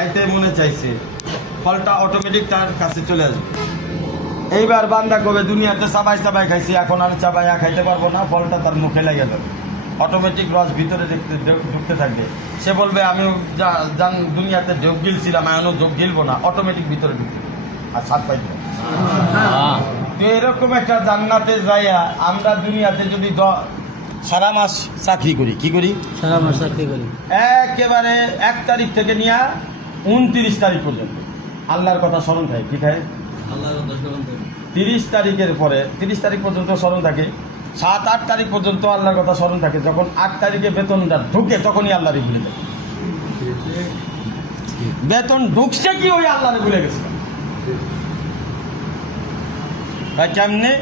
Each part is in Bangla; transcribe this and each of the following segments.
খাইতে মনে চাইছে ফলটা অটোমেটিক তার কাছে চলে আসবে। এইবার বান্দা কবে দুনিয়াতে চাবাই চাবাই খাইছি এখন আর চাবাইয়া খাইতে পারব না ফলটা তার মুখে লেগে যাবে। অটোমেটিক রস ভিতরে দেখতে ঢুকতে থাকবে সে বলবে আমি যা- জান দুনিয়াতে যোগ গিলছিলাম এখনও যোগ গিলবো না অটোমেটিক ভিতরে ঢুকবে। আর স্বাদ পাইবে তো এরকম একটা জান্নাতে যাইয়া আমরা দুনিয়াতে যদি সারা মাস চাকরি করি কি করি? সারা মাস চাকরি করি। একেবারে এক তারিখ থেকে নিয়ে উনত্রিশ তারিখ পর্যন্ত। আল্লাহর কথা স্মরণ থাকে কি থাকে? তিরিশ তারিখের পরে তিরিশ তারিখ পর্যন্ত স্মরণ থাকে সাত আট তারিখ পর্যন্ত আল্লাহর কথা স্মরণ থাকে যখন আট তারিখে বেতনটা ঢুকে তখনই আল্লাহরে ভুলে যায়। বেতন ঢুকছে কি ওই আল্লাহরে ভুলে গেছে। তাই কেমনে?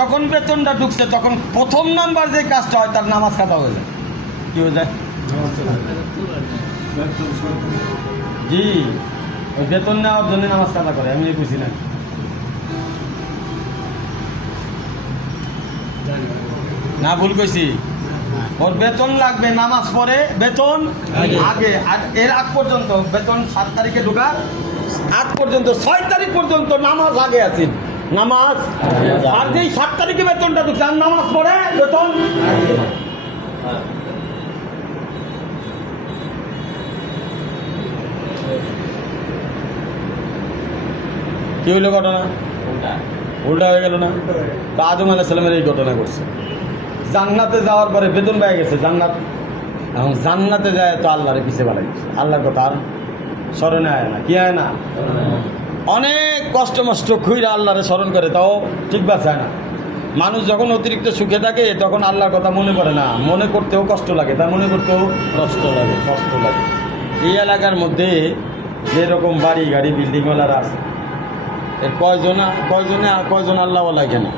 যখন বেতনটা ঢুকছে তখন প্রথম নাম্বার যে কাজটা হয় তার নামাজ কাটা হয়ে যায়। কি হয়ে যায়? জি ওই বেতন নেওয়ার জন্য নামাজ কাদা করে আমি বুঝি না। না ভুল কইছি। ওর বেতন লাগবে নামাজ পড়ে বেতন আগে। আগে আর এর আগ পর্যন্ত বেতন সাত তারিখে ঢোকার আগ পর্যন্ত ছয় তারিখ পর্যন্ত নামাজ আগে আছে। নামাজ আর যেই সাত তারিখে বেতনটা ঢুকছে আর নামাজ পড়ে বেতন কি হইল ঘটনা? উল্টা। হয়ে গেল না? তো আদম আলাহ সালামের এই ঘটনা ঘটছে। জান্নাতে যাওয়ার পরে বেতন পেয়ে গেছে জান্নাত। এখন জান্নাতে যায় তো আল্লাহরে পিছিয়ে বাড়াই আল্লাহর কথা আর স্মরণে আয় না কি আয় না? অনেক কষ্ট মষ্ট খুঁড়ে আল্লাহরে স্মরণ করে তাও ঠিক বাঁচায় না। মানুষ যখন অতিরিক্ত সুখে থাকে তখন আল্লাহর কথা মনে করে না। মনে করতেও কষ্ট লাগে তার মনে করতেও কষ্ট লাগে কষ্ট লাগে। এই এলাকার মধ্যে যেরকম বাড়ি গাড়ি বিল্ডিংওয়ালারা আছে এর কয়জনা, কয়জনে আর কয়জন আল্লাহ লাগে না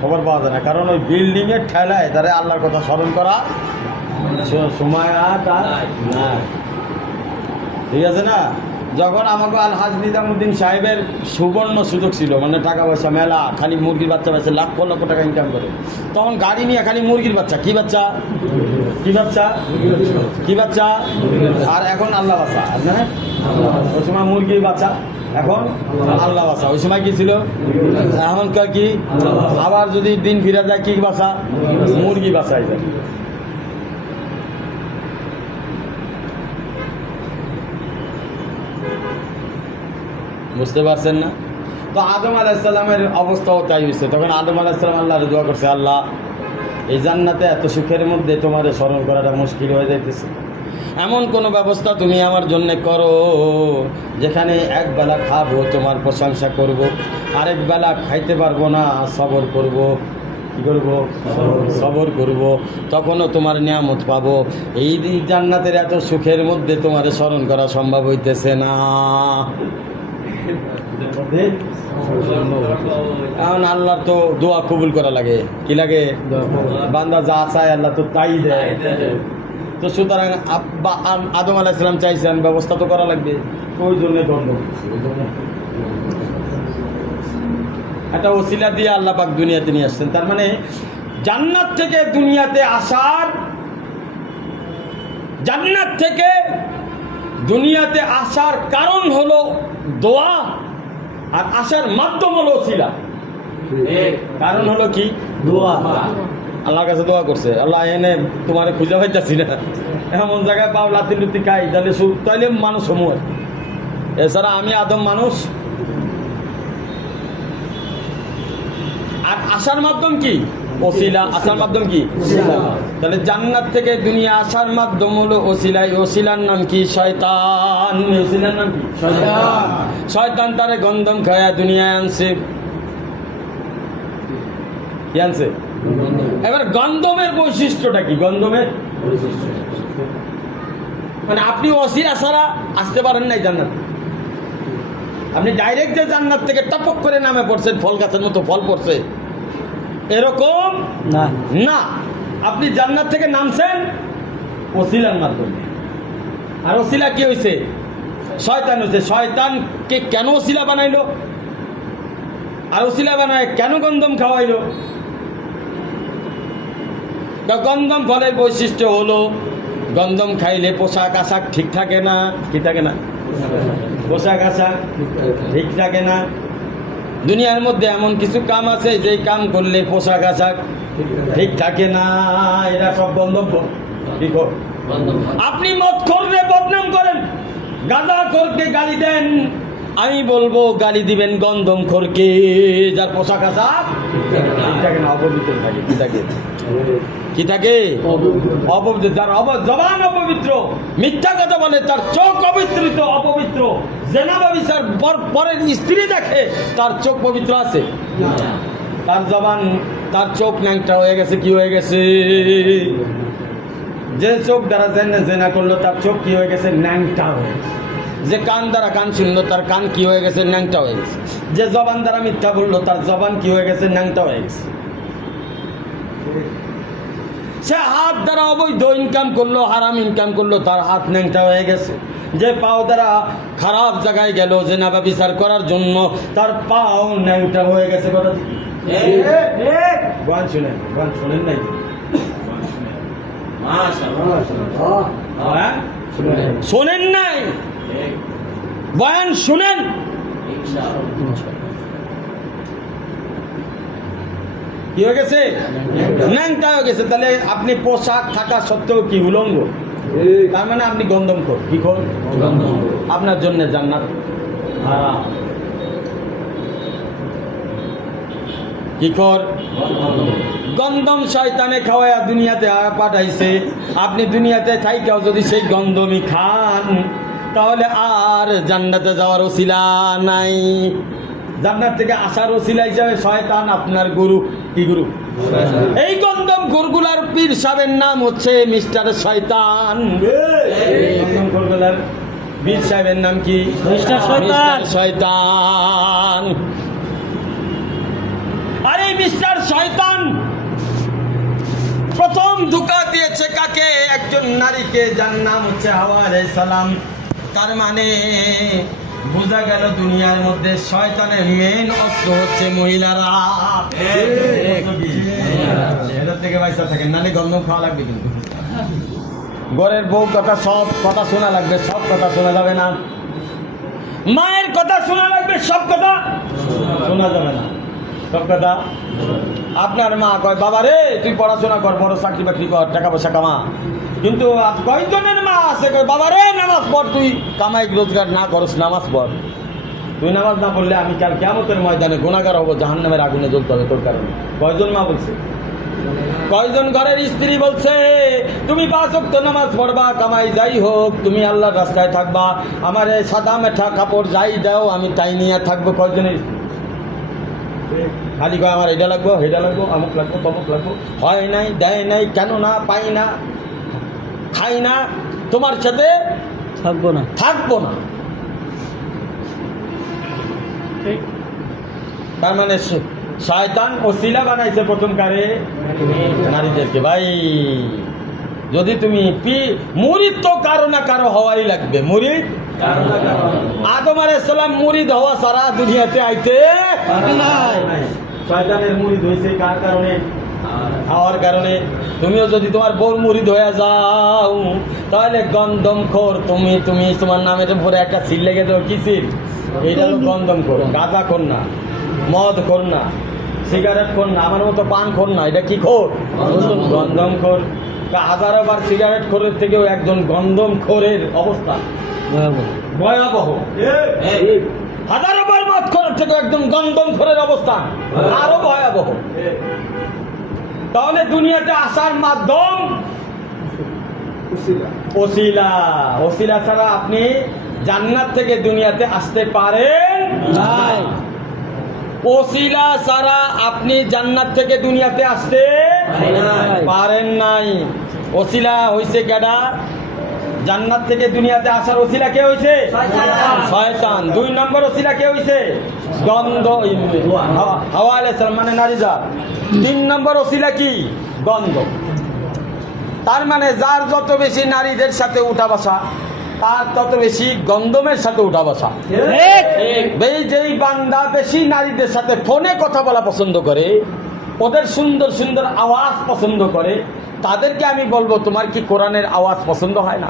খবর পাওয়া যায় না। কারণ ওই বিল্ডিংয়ের ঠেলায় তারা আল্লাহর কথা স্মরণ করা সময় ঠিক আছে না? যখন আমাকে আল হাজ নিজামুদ্দিন সাহেবের সুবর্ণ সুযোগ ছিল মানে টাকা পয়সা, মেলা, খালি মুরগির বাচ্চা পাইছে লক্ষ লক্ষ টাকা ইনকাম করে। তখন গাড়ি নিয়ে খালি মুরগির বাচ্চা। কি বাচ্চা? কি বাচ্চা? কি বাচ্চা? আর এখন আল্লাহ বাচ্চা। আপনার ওই সময় মুরগির বাচ্চা। এখন আল্লাহ বাসা, ওই সময় কি ছিল? এখনকার কি? আবার যদি দিন ফিরে যায়, কি বাসা? মুরগি বাসায় যায় বুঝতে পারছেন না? তো আদম আলাহিসাল্লামের অবস্থাও তাই হয়েছে। তখন আদম আলাহিসাল্লাম আল্লাহর দোয়া করছে, আল্লাহ, এই জান্নাতে এত সুখের মধ্যে তোমার স্মরণ করাটা মুশকিল হয়ে যাইতেছে। এমন কোনো ব্যবস্থা তুমি আমার জন্য করো, যেখানে এক বেলা খাব, তোমার প্রশংসা করব। আরেক বেলা খাইতে পারব না, সবর করব। করব? সবর করব। তখনও তোমার নিয়ামত পাবো। এই জান্নাতের এত সুখের মধ্যে তোমার স্মরণ করা সম্ভব হইতেছে না। এখন আল্লাহ তো দোয়া কবুল করা লাগে। কি লাগে? বান্দা যা চায় আল্লাহ তো তাই দেয়। তো সুতরাং আব্বা- আদম আলাহ ইসলাম চাইছেন ব্যবস্থা তো করা লাগবে। ওই জন্য দণ্ড। একটা ওসিলা দিয়ে আল্লাহ পাক দুনিয়াতে নিয়ে আসছেন। তার মানে জান্নাত থেকে দুনিয়াতে আসার জান্নাত থেকে দুনিয়াতে আসার কারণ হলো দোয়া আর আসার মাধ্যম হলো ওসিলা। কারণ হলো কি? দোয়া। আল্লাহর কাছে দোয়া করছে আল্লাহ এনে তোমার খুঁজে পাইতেছি না। এমন জায়গায় পাও লাতি লুতি খাই তাহলে তাহলে মানুষ সমূহ এছাড়া আমি আদম মানুষ। আর আসার মাধ্যম কি? ওসিলা। আসার মাধ্যম কি? তাহলে জান্নাত থেকে দুনিয়া আসার মাধ্যম হলো ওসিলা এই ওসিলার নাম কি? শয়তান। ওসিলার নাম কি? শয়তান। শয়তান তারে গন্ধম খায়া দুনিয়ায় আনছে। কি আনছে? এবার গন্ধমের বৈশিষ্ট্যটা কি? গন্ধমের মানে আপনি অসিরা ছাড়া আসতে পারেন নাই জান্নাত। আপনি ডাইরেক্ট যে জান্নাত থেকে টপক করে নামে পড়ছেন ফল গাছের মতো ফল পড়ছে এরকম না। না। আপনি জান্নাত থেকে নামছেন ওসিলার মাধ্যমে। আর ওসিলা কি হয়েছে শয়তান হয়েছে শয়তানকে কেন ওসিলা বানাইলো? আর ওসিলা বানায় কেন গন্ধম খাওয়াইলো? তা গন্ধম ফলের বৈশিষ্ট্য হলো গন্ধম খাইলে পোশাক আশাক ঠিক থাকে না, কি থাকে না? পোশাক আশাক ঠিক থাকে না। দুনিয়ার মধ্যে এমন কিছু কাম আছে যে কাম করলে পোশাক আশাক ঠিক থাকে না। এরা সব গন্ধম কি আপনি মদ করলে বদনাম করেন। গাঁদা করকে গালি দেন। আমি বলব, গালি দিবেন গন্ধম খোরকে, যার পোশাক আশাক ঠিক থাকে না অপবিত্র থাকে? কি থাকে? অপবিত্র। যার অব, জবান অপবিত্র, মিথ্যা কথা বলে, তার চোখ অপবিত্রিত অপবিত্র। জেনাবাবি স্যার পরের স্ত্রী দেখে, তার চোখ পবিত্র আছে। তার জবান, তার চোখ ন্যাংটা হয়ে গেছে, কি হয়ে গেছে? যে চোখ দ্বারা জেনে, জেনা করল, তার চোখ কি হয়ে গেছে? ন্যাংটা হয়ে গেছে। যে কান দ্বারা কান শুনলো, তার কান কি হয়ে গেছে? ন্যাংটা হয়ে গেছে। যে জবান দ্বারা মিথ্যা বলল, তার জবান কি হয়ে গেছে? ন্যাংটা হয়ে গেছে। সে হাত দ্বারা অবৈধ ইনকাম করল হারাম ইনকাম করল তার হাত ন্যাংটা হয়ে গেছে। যে পাও দ্বারা খারাপ জায়গায় গেল যে নাবা বিচার করার জন্য তার পাও ন্যাংটা হয়ে গেছে কথা গান শুনেন গান শোনেন নাই? হ্যাঁ? শোনেন। নাই? বয়ান শুনেন? কি হয়ে গেছে? ন্যাংটা হয়ে গেছে। তাহলে আপনি পোশাক থাকা সত্ত্বেও কি উলঙ্গ? তার মানে আপনি গন্ধম কর কি কর আপনার জন্য জান্নাত। কি কর গন্ধম শয়তানে খাওয়ায়া দুনিয়াতে পাঠাইছে। আপনি দুনিয়াতে চাই থাইকাও যদি সেই গন্ধমই খান তাহলে আর জান্নাতে যাওয়ার ওসিলা নাই। জান্নাত থেকে আসার ওসিলা হিসাবে শয়তান আপনার গুরু। কি গুরু? এই গন্ধম গুরগুলার পীর সাহেবের নাম হচ্ছে মিস্টার শয়তান। গন্ধম গুরগুলার পীর সাহেবের নাম কি? মিস্টার শয়তান। শয়তান। আরে মিস্টার শয়তান প্রথম ধোকা দিয়েছে কাকে? একজন নারীকে যার নাম হচ্ছে হাওয়া আলাইহিস সালাম। তার মানে বোঝা গেল দুনিয়ার মধ্যে শয়তানের মেন অস্ত্র হচ্ছে মহিলারা। এদের থেকে বাইসা থাকেন, নালে গন্ধম খাওয়া লাগবে কিন্তু। ঘরের বউ কথা সব কথা শোনা লাগবে, সব কথা শোনা যাবে না। মায়ের কথা শোনা লাগবে, সব কথা শোনা যাবে না। সব কথা আপনার মা কয়, বাবা রে, তুই পড়াশোনা কর, বড় চাকরি বাকরি কর, টাকা পয়সা কামা। কিন্তু কয়জনের মা আছে বাবা রে নামাজ পড় তুই। কামাই রোজগার না করস, নামাজ পড়। তুই নামাজ না পড়লে আমি কাল কেমতের ময়দানে গুণাগার হব জাহান নামের আগুনে জ্বলতে হবে তোর কারণে। কয়জন মা বলছে? কয়জন ঘরের স্ত্রী বলছে, তুমি পাঁচ ওয়াক্ত নামাজ পড়বা, কামাই যাই হোক, তুমি আল্লাহর রাস্তায় থাকবা। আমার এই সাদা মেঠা কাপড় যাই দাও, আমি তাই নিয়ে থাকব। কয়জনের? খালি কয়, আমার এটা লাগবো হেটা লাগবো আমুক লাগবো, তমুক লাগবো। হয় নাই, দেয় নাই কেন না পাই না। খাই না তোমার সাথে থাকব না। থাকব না। তার মানে শয়তান ওসিলা বানাইছে প্রথম কারে নারীদেরকে। ভাই যদি তুমি পি মুরিদ তো কারও না কারও হওয়াই লাগবে। মুরিদ? আদম আলাইসালাম মুরিদ হওয়া সারা দুনিয়াতে আইতে নাই। শয়তানের মুরিদ হয়েছে কার কারণে? খাওয়ার কারণে তুমিও যদি তোমার বউর মুরিদ হয়ে যাও তাহলে গন্ধম খোর তুমি তুমি তোমার নামের উপরে একটা সিল লেগে দেবো কি সিল? এটা হলো গন্ধম খোর গাঁজা খোর না মদ খোর না সিগারেট খোর না আমার মতো পান খোর না এটা কি খোর? গন্ধম খোর তা হাজারো বার সিগারেট খোরের থেকেও একজন গন্ধম খোরের অবস্থা। ভয়াবহ। হাজারো বার মদ খোরের থেকে একদম গন্ধম খোরের অবস্থা আরও ভয়াবহ। তাহলে দুনিয়াতে আসার মাধ্যম ওসিলা ওসিলা ছাড়া আপনি জান্নাত থেকে দুনিয়াতে আসতে পারেন নাই। ওসিলা ছাড়া আপনি জান্নাত থেকে দুনিয়াতে আসতে। পারেন নাই ওসিলা হয়েছে কেডা জান্নাত থেকে দুনিয়াতে আসার ওসিলা কে হইছে? শয়তান। দুই নম্বর ওসিলা কে হয়েছে গন্ধ হাওয়া- হাওয়া আলাইহিস সালাম মানে নারীরা তিন নম্বর ওসিলা কি? গন্ধ। তার মানে যার যত বেশি নারীদের সাথে উঠা বসা তার তত বেশি গন্ধমের সাথে উঠা বসা। যেই বান্দা বেশি নারীদের সাথে ফোনে কথা বলা পছন্দ করে ওদের সুন্দর সুন্দর আওয়াজ পছন্দ করে তাদেরকে আমি বলব তোমার কি কোরআনের আওয়াজ পছন্দ হয় না?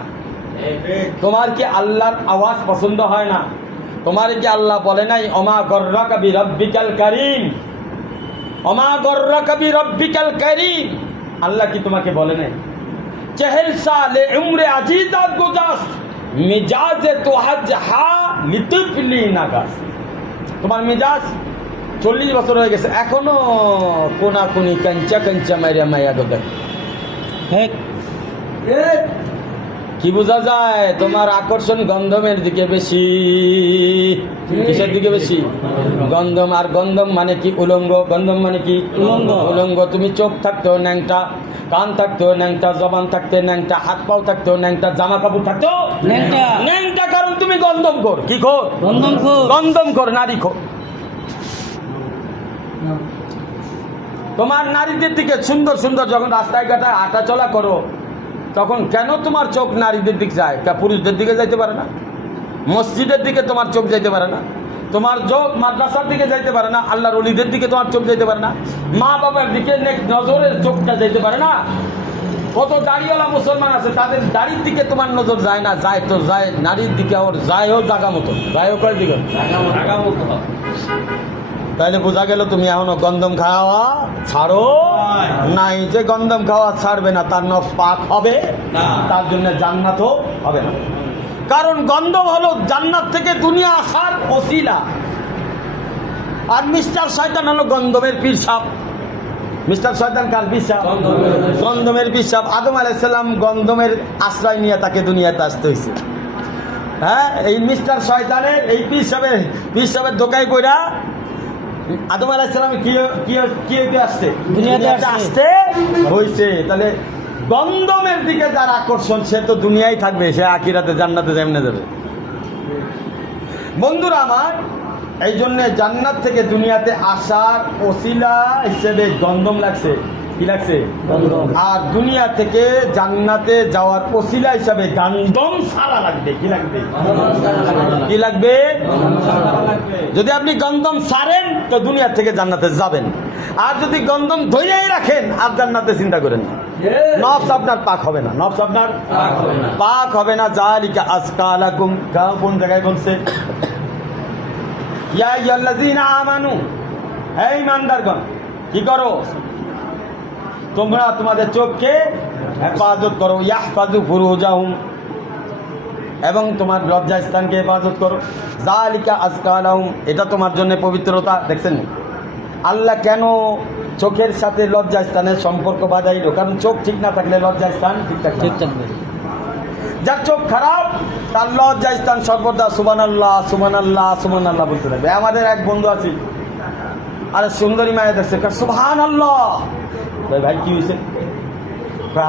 তোমার কি আল্লাহর আওয়াজ পছন্দ হয় না? তোমার কি আল্লাহ বলে নাই অমা গর্রা কবি রব্বিকাল করিম অমা গর্রা কবি রব্বিকাল করিম আল্লাহ কি তোমাকে বলে নাই? চেহেল সালে উমরে আজিজাত গুজাস মিজাজে তোহাজ হা লিতুফলি নাগাস তোমার মেজাজ চল্লিশ বছর হয়ে গেছে এখনও কোনা কোনি কাঞ্চা কাঞ্চা মাইরা মাইয়া গোদাই হেক কি বোঝা যায়? তোমার আকর্ষণ গন্ধমের দিকে বেশি। কিসের দিকে বেশি? গন্ধম আর গন্ধম মানে কি? উলঙ্গ। গন্ধম মানে কি? উলঙ্গ। উলঙ্গ। তুমি চোখ থাকতেও ন্যাংটা কান থাকতেও ন্যাংটা জবান থাকতে ন্যাংটা হাত পাও থাকতেও ন্যাংটা জামা কাপড় থাকতেও ন্যাংটা। ন্যাংটা কারণ তুমি গন্ধম কর কি খোর? গন্ধম গন্ধম কর নারী খো তোমার নারীদের দিকে সুন্দর সুন্দর যখন রাস্তায় ঘাটায় হাঁটা চলা করো তখন কেন তোমার চোখ নারীদের দিকে যায়? তা পুরুষদের দিকে যাইতে পারে না। মসজিদের দিকে তোমার চোখ যাইতে পারে না। তোমার চোখ মাদ্রাসার দিকে যাইতে পারে না। আল্লাহর অলিদের দিকে তোমার চোখ যাইতে পারে না। মা বাবার দিকে নেক- নজরের চোখটা যাইতে পারে না। কত দাড়িওয়ালা মুসলমান আছে তাদের দাড়ির দিকে তোমার নজর যায় না। যায় তো যায় নারীর দিকে ওর যায়ও জাগা মতো। যায়ও কয় দিকে? তাইলে বোঝা গেল তুমি এখনও গন্ধম খাওয়া ছাড়ো। নাই যে গন্ধম খাওয়া ছাড়বে না তার নখ পাক হবে। তার জন্য জান্নাতও হবে না। কারণ গন্ধম হলো জান্নাত থেকে দুনিয়া আসার ওসিলা। আর মিস্টার শয়তান হলো গন্ধমের পীর সাপ মিস্টার শয়তান কার পিসাব গন্ধমের পিসাব আদম আলাইসাল্লাম গন্ধমের আশ্রয় নিয়ে তাকে দুনিয়াতে আসতে হয়েছে হ্যাঁ এই মিস্টার শয়তানের এই পিসাবের পিসাবের দোকায় কইরা আদম আলাইসাল্লাম কি কি কি কি আসছে? দুনিয়াতে। আসতে হয়েছে তাহলে গন্ধমের দিকে যার আকর্ষণ সে তো দুনিয়ায় থাকবে সে আকিরাতে জান্নাতে যেমনে যাবে। বন্ধুরা আমার এই জন্যে জান্নাত থেকে দুনিয়াতে আসার ওসিলা হিসেবে গন্ধম লাগছে। কি লাগছে? আর দুনিয়া থেকে জান্নাতে যাওয়ার ওসিলা হিসাবে গান্ধম সারা লাগবে, কি লাগবে? কি লাগবে? যদি আপনি গন্ধম সারেন, তো দুনিয়া থেকে জান্নাতে যাবেন। আর যদি গন্ধম ধৈর্যই রাখেন, আর জান্নাতে চিন্তা করেন নফস আপনার পাক হবে না। নফস আপনার পাক হবে না। জালিকা আসকালাকুম। গাও কোন জায়গায় বলছে? ইয়া আইয়ুহাল্লাযীনা আমানু। হে ইমানদারগণ কি করো? তোমরা তোমাদের চোখকে হেফাজত করো ইয়াহফাজু ফুরুজাহুম এবং তোমার লজ্জা স্থানকে হেফাজত করো। জালিকা আজকালাহুম এটা তোমার জন্য পবিত্রতা দেখছেন? আল্লাহ কেন চোখের সাথে লজ্জা স্থানের সম্পর্ক বাজাইলো কারণ চোখ ঠিক না থাকলে লজ্জা স্থান ঠিক থাকবে ঠিক থাকবে। যার চোখ খারাপ তার লজ্জা স্থান সর্বদা সুমান আল্লাহ সুমান আল্লাহ সুমান আল্লাহ বলতে থাকবে। আমাদের এক বন্ধু আছে আরে সুন্দরী মায়ের দেখছে সুবহান আল্লাহ ভাই ভাই, কি হয়েছে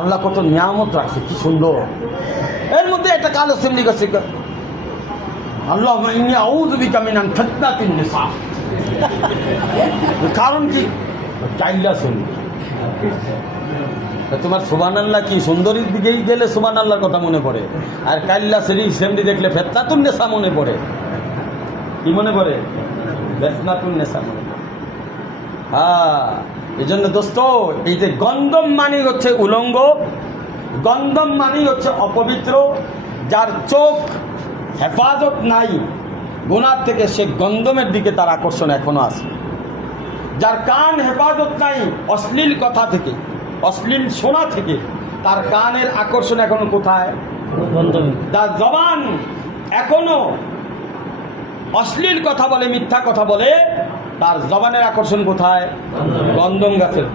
আল্লাহ কত নিয়ামত রাখছে, কি সুন্দর। এর মধ্যে একটা কালো সিমলি করছে আল্লাহ ইন্নি আউযু বিকা মিনান কারণ কি? চাইলা তা তোমার সুবান আল্লাহ কি সুন্দরীর দিকেই গেলে সুবান আল্লাহর কথা মনে পড়ে? আর কাল্লা সেরি সেমনি দেখলে ফেতনাতুন নেশা মনে পড়ে। কি মনে পড়ে? ফেতনাতুন নেশা মনে পড়ে। হ্যাঁ। এই জন্য দোস্ত এই যে গন্ধম মানি হচ্ছে উলঙ্গ গন্ধম মানি হচ্ছে অপবিত্র যার চোখ হেফাজত নাই গোনার থেকে সে গন্ধমের দিকে তার আকর্ষণ এখনও আছে। যার কান হেফাজত নাই অশ্লীল কথা থেকে অশ্লীল শোনা থেকে তার কানের আকর্ষণ এখনও কোথায়? যার জবান এখনও অশ্লীল কথা বলে মিথ্যা কথা বলে তার জবানের আকর্ষণ কোথায়? গন্ধম গাছের।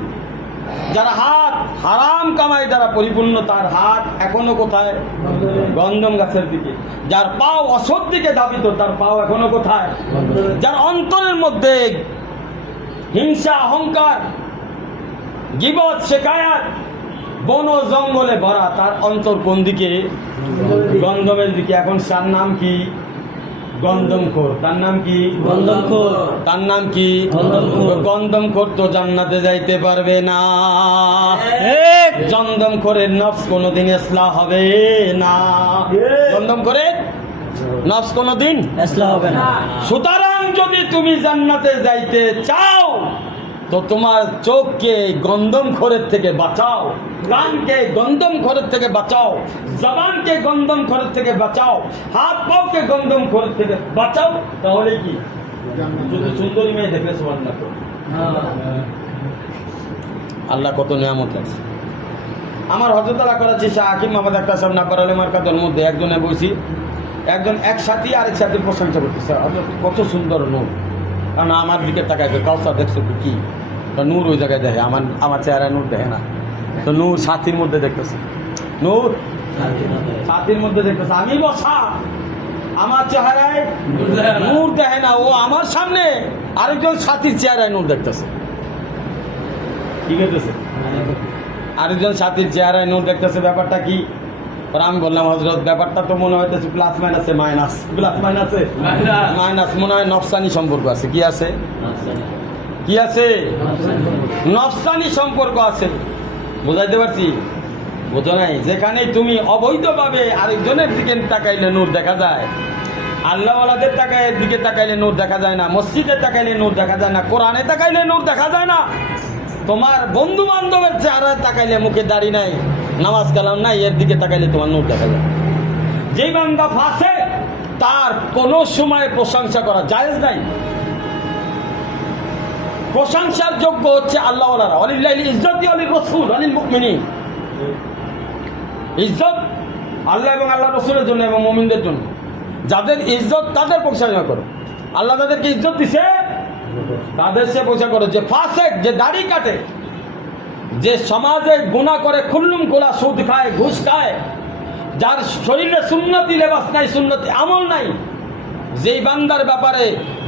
যারা হাত হারাম কামাই দ্বারা পরিপূর্ণ, তার হাত এখনও কোথায়? গন্ধম গাছের দিকে। যার পাও অসৎ দিকে দাবিত তার পাও এখনও কোথায়? যার অন্তরের মধ্যে হিংসা, অহংকার জীবত শেখায়াত, বন জঙ্গলে ভরা, তার অন্তর কোন দিকে? গন্ধমের দিকে। এখন তার নাম কি? গন্ধমখোর তার নাম কি? গন্ধমখোর। তার নাম কি? গন্ধমখোর। গন্ধমখোর তো জান্নাতে যাইতে পারবে না। গন্ধমখোরের নফস কোনোদিন ইসলাহ হবে না। গন্ধমখোরের নফস কোনোদিন এসলা হবে না। সুতরাং যদি তুমি জান্নাতে যাইতে চাও তো তোমার চোখকে গন্ধম খোরের থেকে বাঁচাও কানকে গন্ধম খোরের থেকে বাঁচাও জবানকে গন্ধম খোরের থেকে বাঁচাও হাত পাওকে গন্ধম খোরের থেকে বাঁচাও তাহলে কি? যদি সুন্দরী মেয়ে দেখলে সমান না আল্লাহ কত নিয়ামত আছে। আমার হজরতলা করাচ্ছি শাহ হাকিম মোহাম্মদ একটা সব না করালে মার্কাতের মধ্যে একজনে বসি একজন এক সাথী আরেক সাথে প্রশংসা করতেছে। হজরত কত সুন্দর নূর। কারণ আমার দিকে তাকায় কাউসা দেখছ কি? তো নূর ওই জায়গায় দেখে আমার আমার চেহারায় নূর দেখে না। তো নূর সাথীর মধ্যে দেখতেছে। নূর? সাথীর মধ্যে দেখতেছে। আমি বসা। আমার চেহারায় নূর দেখে না ও আমার সামনে। আরেকজন সাথীর চেহারায় নূর দেখতেছে। কি করতেছে? আরেকজন সাথীর চেহারায় নূর দেখতেছে ব্যাপারটা কি? আমি বললাম হজরত ব্যাপারটা তো মনে হইতেছে প্লাস মাইনাসে মাইনাস প্লাস মাইনাসে মাইনাস মনে হয় নফসানি সম্পর্ক আছে। কি আছে? কি আছে? নফসানি সম্পর্ক আছে। বোঝাইতে পারছি? বোঝো নাই? যেখানে তুমি অবৈধভাবে আরেকজনের দিকে তাকাইলে নূর দেখা যায়। আল্লাহওয়ালাদের তাকায় দিকে তাকাইলে নূর দেখা যায় না। মসজিদে তাকাইলে নূর দেখা যায় না। কোরআনে তাকাইলে নূর দেখা যায় না। তোমার বন্ধু বান্ধবের চেহারায় তাকাইলে মুখে দাড়ি নাই, নামাজ কালাম নাই, এর দিকে তাকাইলে তোমার নূর দেখা যায়। যেই বান্দা ফাঁসে, তার কোনো সময় প্রশংসা করা জায়েজ নাই। প্রশংসার যোগ্য হচ্ছে আল্লাহ অলিল্লাহ ইজ্জত রসুল ইজ্জত আল্লাহ এবং আল্লাহ রসুলের জন্য এবং মমিনদের জন্য। যাদের ইজ্জত, তাদের প্রশংসা করো। আল্লাহ তাদেরকে ইজ্জত দিছে, তাদের সে প্রশংসা করো। যে ফাসেক, যে দাড়ি কাটে, যে সমাজে গুণা করে, খুল্লুম খোলা, সুদ খায়, ঘুষ খায়, যার শরীরে সুন্নতি, লেবাস নাই, সুন্নতি, আমল নাই, যেই বান্দার ব্যাপারে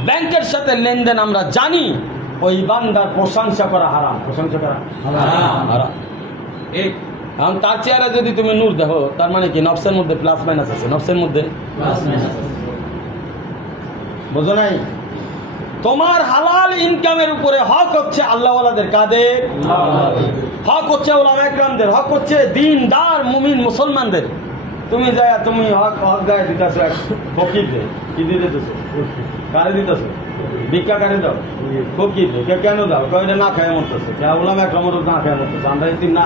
ব্যাংকের সাথে লেনদেন আমরা জানি ওই বান্দার প্রশংসা করা হারাম। প্রশংসা করা হারাম। কারণ তার চেহারা যদি তুমি নূর দেখো তার মানে কি? নফসের মধ্যে প্লাস মাইনাস আছে। নফসের মধ্যে বুঝো নাই? তোমার হালাল ইনকামের উপরে হক হচ্ছে আল্লাহওয়ালাদের কাদের? হক হচ্ছে ওলাম একরামদের। হক হচ্ছে দিনদার মুমিন মুসলমানদের। তুমি যায় তুমি হক হক গায়ে দিতেছো ফকিরকে কি দিতেছো? কারে দিতেছো? ভিক্ষা কারে দাও? ফকির কে কেন দাও? কয়ে না খায় মরতেছে কে ওলাম একরামের না খায় মরতেছে আমরা এতিম না।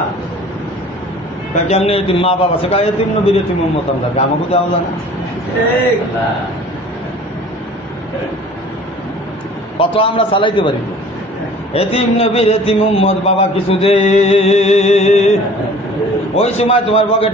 তা কেমনি এতিম? মা বাবা সে কায় এতিম নবীর এতিম মতাম থাকে আমাকে দেওয়া যায় না? কত আমরা চালাইতে পারি? এতিম নবীর এতিম উম্মদ বাবা কিছু দে। ওই সময় তোমার পকেট